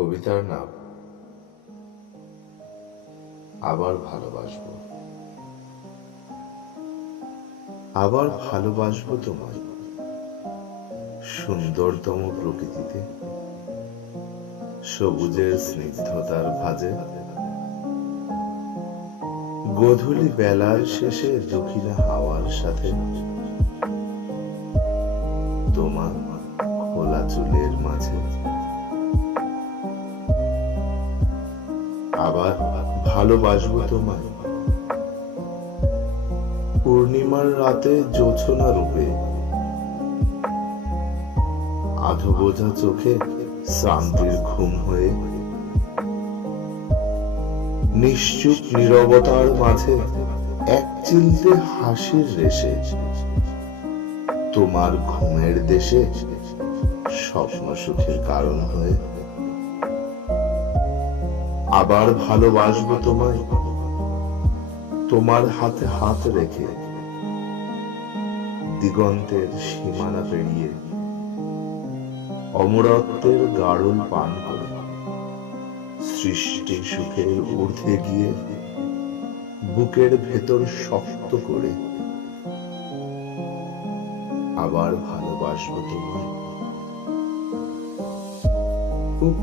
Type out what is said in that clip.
কবিতার নাম আবার ভালোবাসবো। আবার ভালোবাসবো তোমায় সুন্দরতম প্রকৃতিতে, সবুজের স্নিগ্ধতার ভাঁজে, গোধূলি বেলার শেষে দক্ষিণা হাওয়ার সাথে, তোমার খোলা চুলের মাঝে। আবার ভালোবাসবো তোমায় পূর্ণিমার রাতে জোছনা রূপে, আধো বোঝা চোখে শ্রান্তির ঘুম হয়ে, নিশ্চুপ নীরবতার মাঝে এক চিলতে হাসির রেশে, তোমার ঘুমের দেশে স্বপ্ন সুখের কারণ হয়ে। আবার ভালোবাসবো তোমায় তোমার হাতে হাত রেখে, দিগন্তের সীমানা পেরিয়ে, অমরত্বের গাঢ় পান করে, সৃষ্টি সুখের ঊর্ধ্বে গিয়ে, বুকের ভেতর শক্ত করে। আবার ভালোবাসবো তোমায় খুব